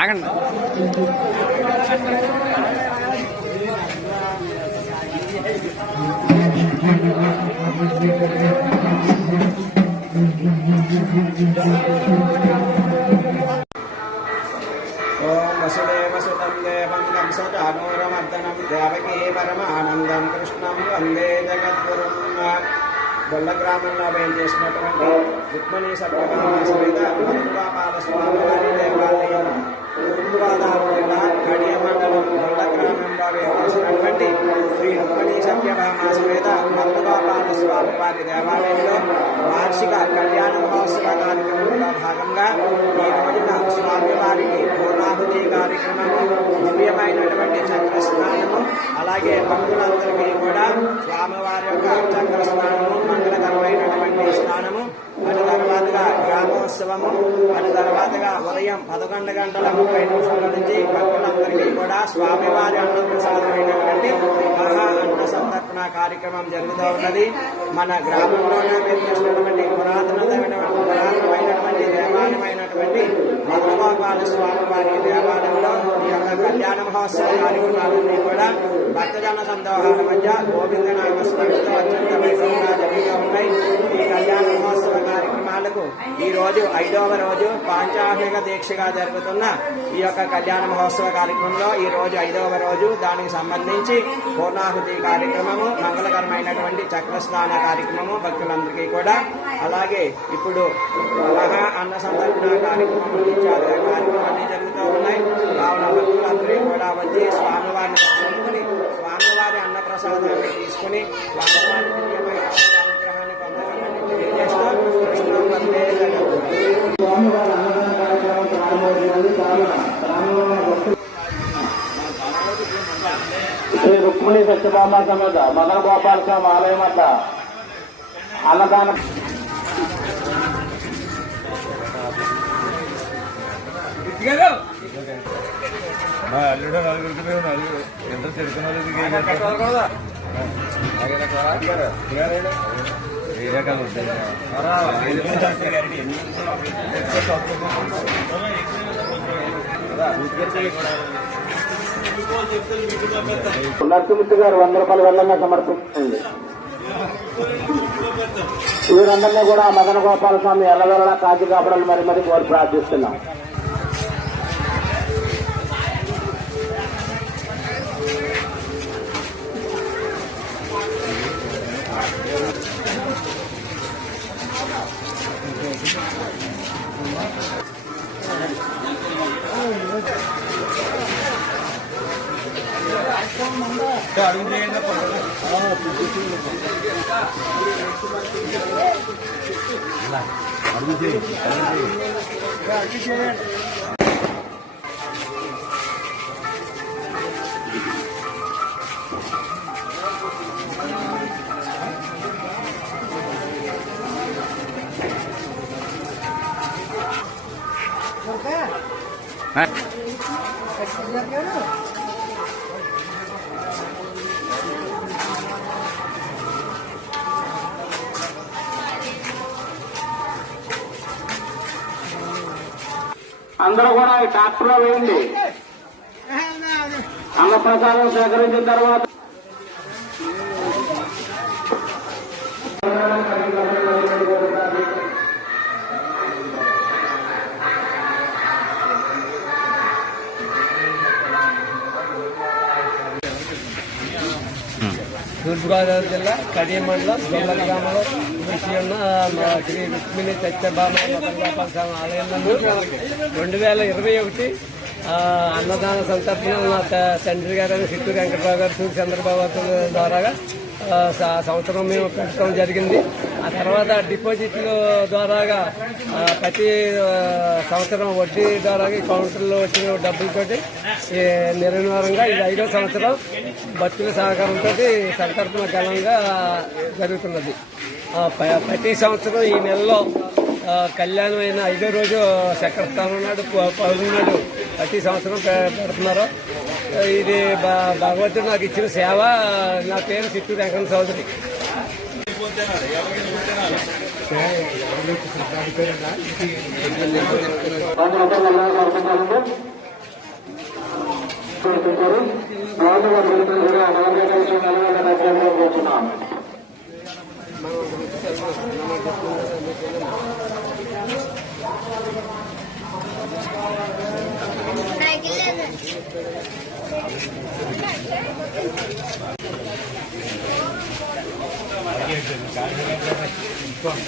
ఆగండి. ఓం వసుదేవ సుతం దేవం కంసచానూరమర్దనం దేవకీ పరమానందం కృష్ణం వందే జగద్గురుం. గొల్ల గ్రామంలో వేయం చేసినటువంటి రుక్మిణీ సత్యభామ సమేత మధుబాపాల స్వామి వారి దేవాలయం తూర్పుగోదావరి జిల్లా కడియ మండలం గొల్ల గ్రామంలో వేయం చేసినటువంటి శ్రీ రుక్మిణీ సత్యభామ సమేత మధుబాపాల స్వామి వారి దేవాలయంలో వార్షిక కళ్యాణ మహోత్సవ కార్యక్రమంలో భాగంగా ఈ రోజున స్వామివారికి పూర్ణాహుతి కార్యక్రమము, దివ్యమైనటువంటి చక్ర స్నానము, అలాగే భక్తులందరికీ కూడా స్వామివారి యొక్క చక్ర స్నానము, మంగళకరమైనటువంటి స్నానము, అటు తర్వాతగా గ్రామోత్సవము, అటు తర్వాతగా ఉదయం 11:30 నుంచి భక్తులందరికీ కూడా స్వామివారి అన్నప్రసాదమైనటువంటి మహా అన్న సంతర్పణ కార్యక్రమం జరుగుతూ ఉన్నది. మన గ్రామంలోనే చేసినటువంటి పురాతనమైనటువంటి దేవాలయమైనటువంటి మధుబాపాల స్వామి వారి దేవాలయంలో ఈ యొక్క కళ్యాణ మహోత్సవ కార్యక్రమాలన్నీ కూడా భక్తజన సందోహాల మధ్య గోవిందనామ స్మరణతో అత్యంత వైభవంగా జరుగుతూ ఉన్నాయి. ఈ కళ్యాణ మహోత్సవ కార్యక్రమాలకు ఈ రోజు 5వ రోజు పాంచాహ్నిక దీక్షగా జరుగుతున్న ఈ యొక్క కళ్యాణ మహోత్సవ కార్యక్రమంలో ఈ రోజు 5వ రోజు. దానికి సంబంధించి పూర్ణాహుతి కార్యక్రమము, మంగళకరమైనటువంటి చక్రస్నాన కార్యక్రమము భక్తులందరికీ కూడా, అలాగే ఇప్పుడు మహా అన్న సంతర్పణ కార్యక్రమం కార్యక్రమాన్ని జరుగుతూ ఉన్నాయి. కావున భక్తులందరూ కూడా వచ్చి స్వామివారిని దర్శించుకుని స్వామివారి అన్న ప్రసాదాన్ని తీసుకుని స్వామివారి దివ్యమైన అనుగ్రహాన్ని పొందాలని తెలియజేస్తూ కృష్ణం వందే శ్రీ రుక్మిణీ సత్యభామ సమేత మదన గోపాల స్వామి ఆలయం వద్ద అన్నదానం అల్లుడు నలుగురికి ఎంత చెడుకున్నారు ఏ రకాలు ఉంటాయి. నరసింహ గారు 100 రూపాయలు వెళ్ళంగా సమర్పించండి. వీరందరినీ కూడా మదన గోపాల స్వామి ఎల్లవెల్ల కాచి కాపడాలు మరి కోరి ప్రార్థిస్తున్నాం. అడుగు చేయండి. అందరూ కూడా ఈ ట్రాక్టర్లో వేయండి. అన్నప్రసాదం సేకరించిన తర్వాత తూర్పుగోదావరి జిల్లా కడియ మండలం గొల్ల గ్రామంలో ఉన్న శ్రీ రుక్మిణి సత్యభామ మదనగోపాల స్వామి ఆలయం నందు 2021 అన్నదాన సంతర్పణ మా తండ్రి గారు చిత్తూరు వెంకటరావు గారు సూర్య చంద్రబాబు ద్వారా సంవత్సరం మేము పెట్టడం జరిగింది. ఆ తర్వాత డిపాజిట్ల ద్వారాగా ప్రతి సంవత్సరం వడ్డీ ద్వారా కౌంటర్లో వచ్చిన డబ్బులతోటి నిర్వివారంగా ఇది 5వ సంవత్సరం భక్తుల సహకారంతో సంతర్పణ ఘనంగా జరుగుతున్నది. ప్రతి సంవత్సరం ఈ నెలలో కళ్యాణమైన 5వ రోజు చక్రస్థానం నాడు పౌర్ణమి ప్రతి సంవత్సరం పెడుతున్నారు. ఇది భగవంతుడు నాకు ఇచ్చిన సేవ. నా పేరు చిత్తూరు వెంకట చౌదరి. Con